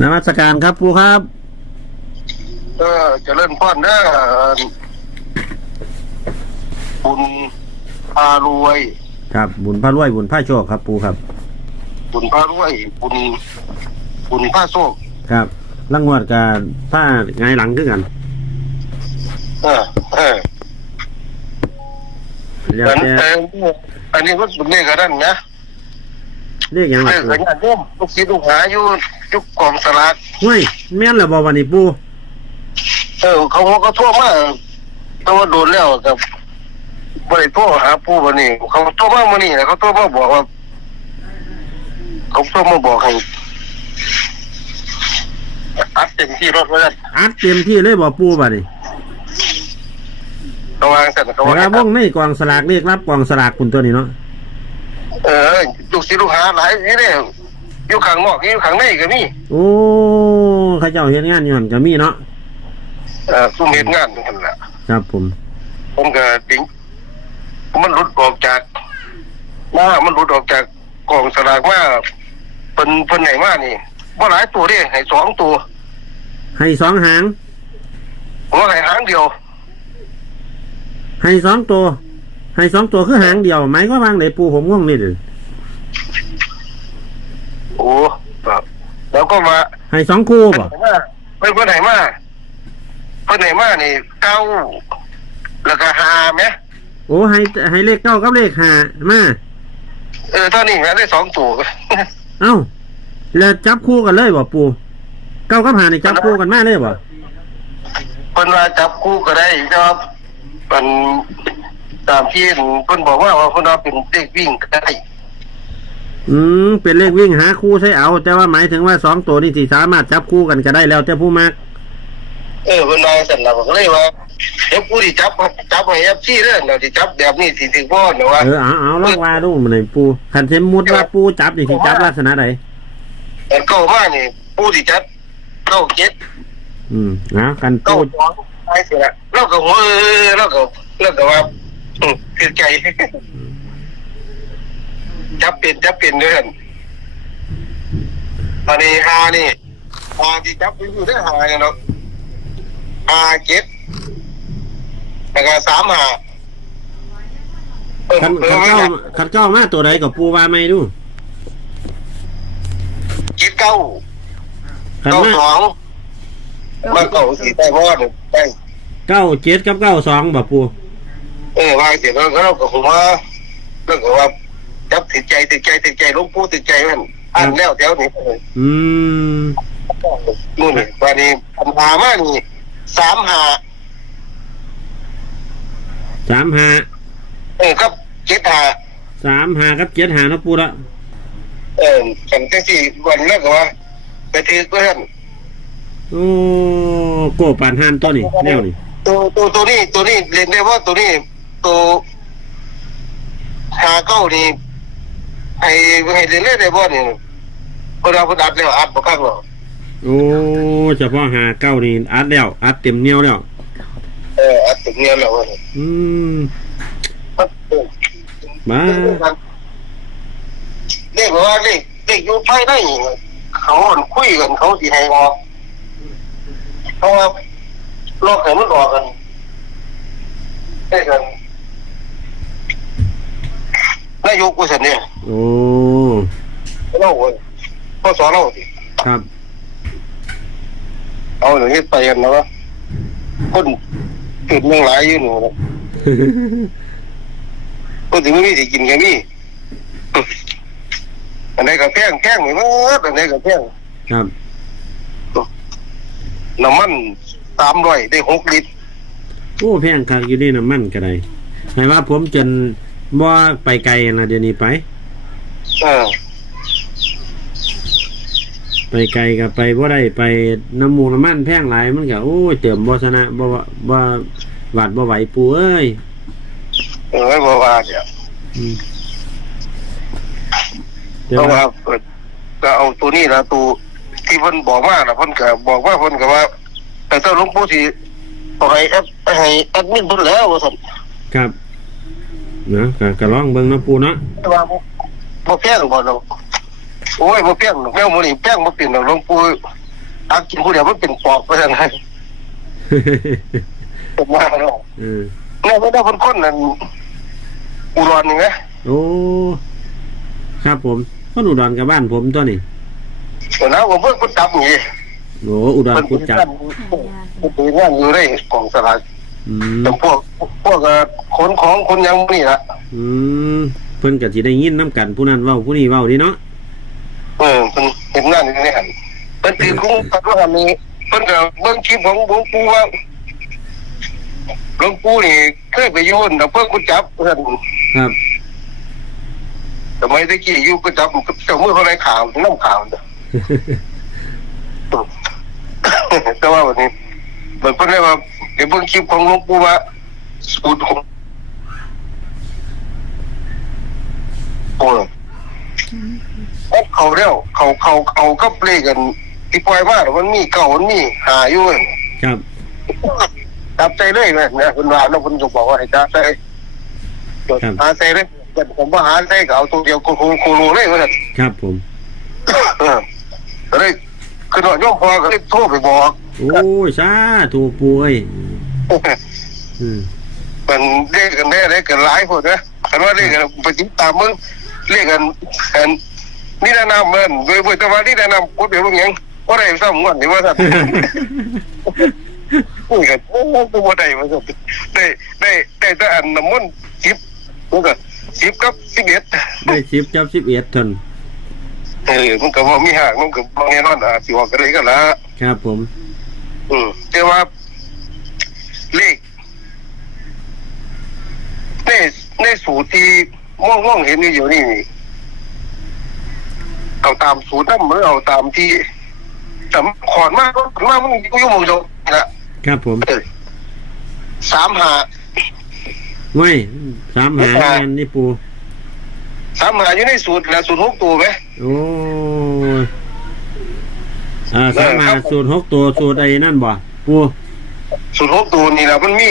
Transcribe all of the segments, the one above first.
นมัสการครับปูครับ เออเจะเล่นพ่อนเด้อบุญพารวย ครับ บุญพระรวยบุญพระโชคครับปูครับ บุญพารวย บุญบุญพาโชคครับลังวดกับผ้าไงายหลังคือกันเออเออเรียกอันแต่อันนี้ก็เป็นเลขกันนั่นนะ เรียกหยังเลล่ะขปูกันนั่นเด้อลูกศิษย์ลูกหาอยู่จุกกองสลากห้วยแม่นแล้วบ่วันนี้ปูเออเขาก็ทั่วมาแต่ว่าโดนแล้วกับบริโภคหาผู้วันนี้ เขาโทั่วมาวันนี้นะเขาโทั่วมาบอกว่าเขาโทั่วมาบอกให้อัดเต็มที่รถไว้แล้วอัดเต็มที่เลยบ่ปูบัดนี้ระวังสันเขาแต่ว่าว่าวงในกองสลากเรียกรับกองสลากคุณตัวนี้เนาะ เออลูกศิษย์ลูกหาหลายนี่เนี่ยอยู่ข้างนอกอยู่ข้างในก็มีโอ้เข้าเจ้าเฮ็ดงานอยู่หั่นก็มีเนาะเออซุ่มเฮ็ดงานนั่นแหละครับผม ผมก็ดิ้งมันหลุดออกจากมามันหลุดออกจากกองสลากมาเป็นเป็นไหนมานี่ว่าหลายตัวเด้ให้สองตัวให้สองหางผมว่าให้หางเดียวให้สองตัว ให้สองตัวคือหางเดียวหมายก็วางไหนปูผมง่วงนี่เด้อโอ้ครับแล้วก็มาให้สองคู่บ่เพิ่นเพิ่นไหนมาเพิ่นไหนมานี่เก้าแล้วก็หาไหมโอ้ให้ให้เลขเก้ากับเลขห้ามาเออเท่านี้แม่ได้สองตัวเอ้าแล้วจับคู่กันเลยบ่ปูเก้ากับหานี่จับคู่กันมาเลยบ่เพิ่นว่าจับคู่ก็ได้แต่ว่ามัน ตามที่เพิ่นบอกว่าว่าเพิ่นว่าเป็นเด็กวิ่งก็ได้อืมเป็นเลขวิ่งหาคู่ใช้เอา แต่ว่าหมายถึงว่าสองตัวนี่สิสามารถจับคู่กันก็ได้แล้วแต่ผู้มากเออเพิ่นว่าสั่นล่ะผมก็เลยว่าเดี๋ยวผู้ที่จับจับให้ FC เด้อเดี๋ยวสิจับแบบนี้สิถึงบ่เนาะว่าเออเอาเอาลองว่าดูมันเลยปูคันเทมมุดว่าปูจับนี่สิจับลักษณะใดแต่เก้ามานี่ผู้ที่จับเก้าเจ็ดอืมนะกันเก้าปูสองไปสิละเราก็หัวเออเราก็เราก็ว่าอืม ถือใจ จับเป็นจับเป็นเด้อตอนนี้หานี่หาที่จับไปอยู่ได้อหาเนี่ยเนาะหาเจ็ดแล้วก็สามหาเออคันเอคัอนไม่เก้าได้คันเก้ามาตัวใดกับปูว่าไม่ดูเจ็ดเก้าคันเก้ามาสองมาเก้าสี่ได้พ่อหนึ่งได้เก้าเจ็ดกับเก้าสองบ่ปู เออวางเสร็จแล้วก็เราก็ผมว่าแล้วก็ว่าจับติดใจติดใจติดใจหลุงปู่ติดใจมันอ่านแล้วแถวนี้อืมนู่นนี่วันนี้ปัญหามากนี่สามหาสามห้าเออครับเจ็ดหาสามห้ากับเจ็ดห้าเนาะปูละเออฉันจังสี่วันแล้วก็ว่า ไปถือเพื่อนโอ้โกปานห้านตัวนี่แนวนี่ตัวตัวตัวนี้ตัวนี้เรียนได้ว่าตัวนี้ ตัวหาเก้านี่ให้ให้เรียนได้บ่เนี่ยพอเราพอดัดแล้วอัดบ่คักหรอกโอ้เฉพาะหาเก้านี่อัดแล้ว อัดเต็มเหนียวแล้ว เอออัดถึงเนี้ยแล้วเว้ยอืมเออมาเด็กบอกว่าเด็กเด็กอยู่ภายในเขาคุยกันเขาสิให้ออกเพราะว่าโลกให้มันออกกันได้กันนา ยกกูสันเนี่ยโอ้เล่าเว้ยพ่อสอนเล่าสิครับ เอาอย่างนี้ไปกันนะวะคนตื่นเมืองหลายอยู่หนูนะคนถึงไม่มีที่กินกันนี่อันไหนก็แพงแพงเหมือนกันอันไหนก็แพงครับน้ำมันสามร้อยได้หกลิตรโอ้แพงคักอยู่นี่น้ำมันก็ได้หมายว่าผมจน บ่ไปไกลนะเดี๋ยวนี้ไป เออไปไกลก็ไปบ่ได้ไปน้ำมูกน้ำมันแพงหลายมันก็โอ้ยเติมบ่ชนะบ่ว่าบ่หวาดบ่ไหวปูเอ้ยเออบอกว่าเดี๋ยวอืมเพแต่ราะว่าว่าเปิดก็เอาตัวนี้นะตัวที่เพิ่นบอกมานะเพิ่นก็บอกว่าเพิ่นก็ว่า แต่เจ้าหลวงปู่สิเอาให้แอดให้แอดมินเพิ่นแล้วว่าซั่นครับ นะก็ก็ลองเบิ่งเนาะปูเนาะแต่ว่าบ่บ่แพงบ่ดอกโอ้ยบ่แพงดอกแมวมื้อนี้แพงบ่เป็นดอกหลวงปู่ตักกินผู้เดียวมันเป็นปอบไปทางไหนผมว่าเนาะเออแม่ไม่ได้คนคนนั่นอุดรนี่ไงโอ้ครับผมคนอุดรกับบ้านผมตัวนี้เดี๋ยวนะผมเพิ่งกุจับนี่โอ้อุดรกุดจับมันเป็นงานอยู่ในกล่องสลาก อืมแต่พวกพวกเอ่อขนของคนยังนี่ละอืมเพิ่นก็สิได้ยินน้ำกันผู้นั้นเว้าผู้นี้เว้าดีเนาะเออเป็นเห็นงานอยู่ในหันเป็นตีคุ้งตัดว่าหันนี้เพิ่นก็เบิ่งคลิปของหลวงปู่ว่าหลวงปู่นี่เคยไปอยุ่นแต่เพิ่งกุจับเพิ่นครับสมัยตะกี้อยู่กุจับเจ้ามือเขาไรข่าวน้ำข่าวเด้อ แต่ว่าวันนี้เหมือนเพิ่นได้ว่าเดี๋ยวเบิ่งคลิปของหลวงปู่ว่าสูตรของโอ้ยเขาเรียวเขาเขาเขาก็เปลกันที่ปล่อยมามันมีเก่ามันมีหาอยู่เว้ยครับจับใจเลยแม่เนี่ยคุณว่าแล้วคุณก็บอกว่าให้จับใจจดหาใจเลยแต่ผมว่าหาใจก็เอาตัวเดียวโคโคโคโลเลยว่าซั่นครับผมเออก็เลยคือหน่อยย่อมพอก็เลยโทรไปบอก โอ้ยสาถูกป่วยอื มมันเรียกกันได้เลยกันหลายคนนะคันว่าเรียกกันไปติดตามมึงเรียกกันอันนี่แนะนำมันโดยโดยแต่ว่านี่แนะนำกูเดี๋ยวมึงยังว่าได้ซ้ำงวดนี่ว่าสัตว์พูดกันโอ้กูว่าได้มาสัตว์ได้ได้ได้แต่อันน้ำมันต์สิบมันก็สิบกับสิบเอ็ดได้สิบจับสิบเอ็ดทนเออมันก็ว่ามีห่างมันก็บ่แน่นอนอะสิว่ากันเลยกันละครับผม อืมแต่ว่า เลขในในสูตรที่ม่วงม่วงๆเห็นอยู่อยู่นี่ เอาตามสูตรนั่นหรือเอาตามที่แต่ขอนมากมากมันอยู่อยุ่งมึงเดียวนี่ละครับผมเออสามหาไว้สามหาแมนนี่ปูสามหาอยู่ในสูตรแล้วสูตรหกตัวไหมโอ้ยอ่าสามหาสูตรหกตัวสูตรไอ้นั่นบ่ปู สูตรหกตัวนี่แหละมันมี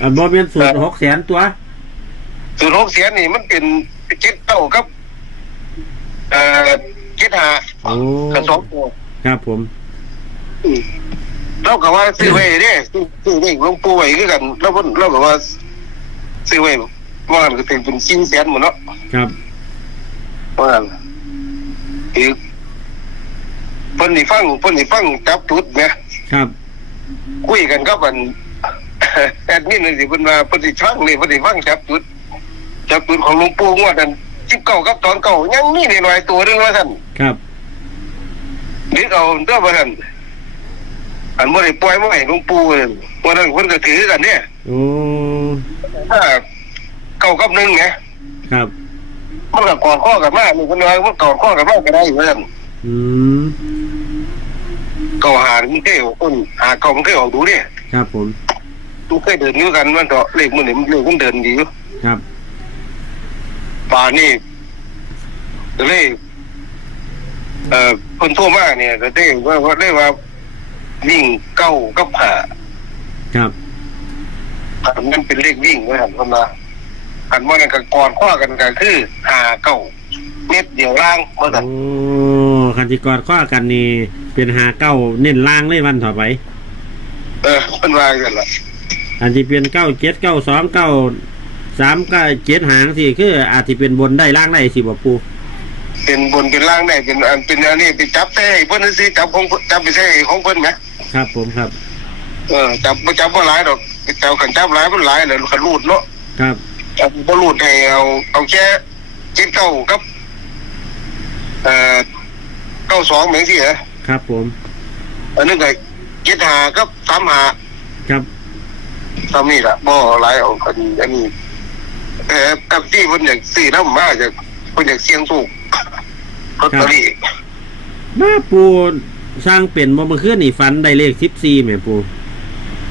อ่าบ่เป็นสูตรหกแสนตัว สูตรหกเสียนนี่มันเป็นเจ็ดเต้าครับ เอ่อเจ็ดหาโอ้กับสองตัวครับผมเราก็ว่าซื้อไว้เด้ซื้อซื้อไว้หลวงปู่ไว้คือกันเราเพิ่นเราก็ว่าซื้อไว้ว่ามันก็เป็นเป็นชิ้นแสนหมดเนาะครับว่างั้นคือเพิ่นสิฟังเพิ่นสิฟังจับจุดแหมครับ คุยกันกับอันแอดมินนี่สิเพิ่นว่าเพิ่นสิฟังนี่เพิ่นสิฟังจับจุดจับจุดของหลวงปู่งวดนั้น19กับตอนเก่ายังมีนิดหน่อยตัวหนึงว่าซั่นครับนึกเอาเด้อว่าซั่นอันบ่ได้ปล่อยมาให้หลวงปู่เอิ้นวันนั้นเพิ่นก็ถือกันเนี่ยโอ้ถ้าเก่ากับหนึ่งไงครับมันก็กอดข้อกันมากมีคนว่ามันกอดข้อกันมากก็ได้อยู่เหมือนกันอืม เก่าหามันเคยออกคนหาเก่ามันเคยออกดูเนี่ยครับผมมันเคยเดินอยู่กันมันก็เลขมันเนี่ยมันเลขมันเดินดีอยู่ครับป่านนี่ก็เลยเอ่อคนทั่วมากเนี่ยก็ได้ว่าว่าได้ว่าวิ่งเก้ากับหาครับอันนั้นเป็นเลขวิ่งไว้หันเข้ามาอันว่านั่นก็กอดข้อกันก็คือหาเก้าเม็ดเดียวล่างเมื่อกันโอ้ คันที่กอดข้อกันนี่เป็นหาเก้าเน้นล่างเลยวันต่อไป เออเป็นว่ากันละอันที่เป็นเก้าเจ็ดเก้าสองเก้าสามเก้าเจ็ดหางสิคืออาจจะเป็นบนได้ล่างได้สิบ่ปูเป็นบนเป็นล่างได้เป็นอันเป็นอันนี้ไปจับใส่เพิ่นสิจับของจับไปใส่ของเพิ่นไหมครับผมครับ เออจับบ่จับบ่หลายดอกจับขันจับหลายมันหลายแล้วขันรูดเนาะครับจับบ่รูดให้เอาเอาแค่เจ็ดเก้ากับเอ่อเก้าสองเหมือนสิเหรอครับผมอันนึงก็เจ็ดหากับสามหาครับสามนี่ล่ะบ่หลายเอาอันอันนี้เออกับที่เพิ่นอยากซื้อนำมาจากเพิ่นอยากเสี่ยงสูงลอตเตอรี่มาปูสร้างเป็นบ่เมื่อคืนนี่ฝันได้เลขสิบสี่แหม่ปู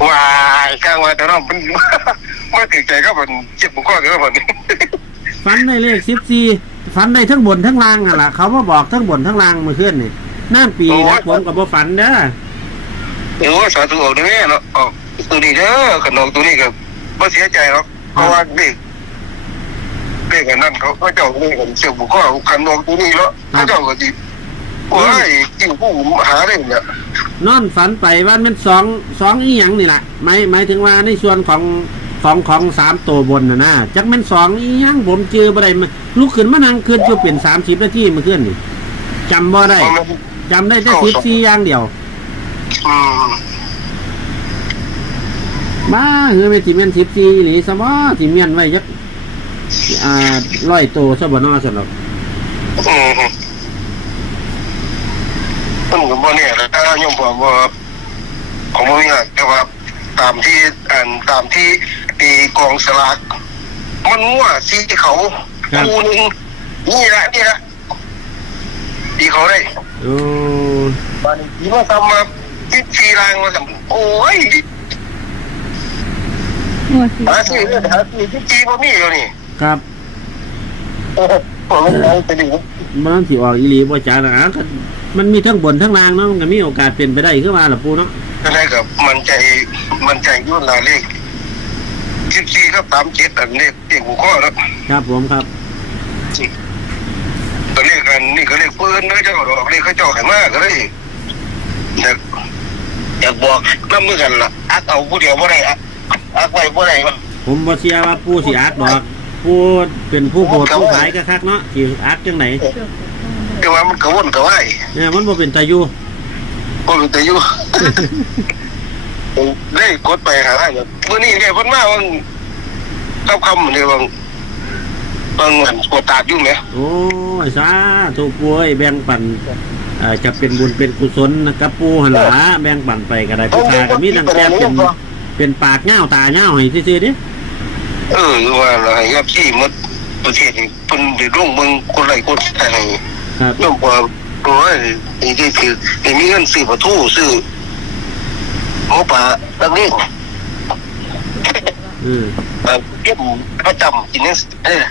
ว้ายข้างว่าแต่เรามันมาถึงใจก็มันเจ็บบุกข้อก็มันฝันได้เลขสิบสี่ ฝันได้ทั้งบนทั้งล่างอะล่ะเขามาบอกทั้งบนทั้งล่างเมื่อคืนนี่นั่นปีนะผมกับบ่ฝันเด้อโอ้สาธุออกนี่เนาะออกตัวนี้เด้อขนมตัวนี้ก็ไม่เสียใจหรอกเพราะว่าเด็กเด็กอันนั้นเขาเขาเจ้าเด็กกันเจ็บบุกข้อขนมตัวนี้แล้วเขาเจ้าก็ดีโอ้ยจริงผู้หาได้เนี่ยนอนฝันไปว่ามันสองสองอีหยังนี่แหละหมายหมายถึงว่าในส่วนของ ของของสามตัวบนน่ะนะจักแม่นสองอีหยังผมเจอบ่ได้มาลุกขึ้นมานั่งขึ้นอยู่เปลี่ยนสามสิบนาทีเมื่อคืนนี่จำบ่ได้เพราะมันจำได้แต่สิบสี่อย่างเดียวอืมบ้าเฮือไม่สิเมียนสิบสี่หรือสมอสิเมียนไว้ยักอ่าร้อยโตซะบ่นอสำหรับอืมมันก็บ่เนี่ยแล้วยมบอกว่าของมันเนี่ยแต่ว่าตามที่อ่านตามที่ตี กองสลากมันมั่วสีเขาคูหนึงนี่แหละนี่แหละตีเขาได้โอ้บานนี้มาทำมาพิธีรางมาทำโอ้ยงวดสี่หาซื้อหาซื้อพิธีบ่มีอยู่นี่ครับโอ้โหผมไม่ไปดูมันสิออกอีหลีบ่จ้านะก็มันมีทั้งบนทั้งล่างเนาะมันก็มีโอกาสเป็นไปได้คือว่าล่ะปูเนาะก็ได้กับมันใจมันใจยุ่นหลายเลข สิบสี่ครับสามเจ็ดอันเลขเลขหัวข้อแล้วครับผมครับตัวเลขกันนี่ก็เลขปืนนะเจ้าดอกเลขเขาเจ้าให้มากก็เลยอยากอยากบอกน้ำมือกันล่ะอักเอาผู้เดียวบ่ได้อักอักไว้บ่ได้วะผมบ่เชื่อว่าปูสิอัดดอกปูเป็นผู้โปรดผู้ขายก็คักเนาะสิอัดจังไหนแต่ว่ามันกระวนกระวายเนี่ยมันบ่เป็นตาอยู่ก็รู้แต่อยู่ ได้กดไปหาเนี่ยมื่อนี้เนี่ยเพิ่นมาวันเข้าคำเนี่ยบางบางอันกดตาดอยู่ไหมโอ้ยสาธุปูเอ้ยแบ่งปันเอ่อจะเป็นบุญเป็นกุศลกับปูหั่นล่ะแบ่งปันไปก็ได้ผู้ค้าก็มีตั้งแต่เป็นเป็นปากเหง้าตาเหง้าให้ซื่อๆเด้เออว่าเราให้ยับที่หมดประเทศนี่เพิ่นได้ร่วงเมืองคนไรคนไทยครับร่วมกว่าโอ้ยนี่ที่ถือนี่มีเงินซื้อประตูซื้อ หมูป่าตังนี้อืมเอ่อเก็บประจำกินนี่เออ